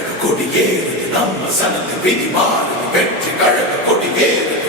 கழக கொடியேறு நம்ம சனத்து விதி மாறு வெற்றி கழக கொடியேறு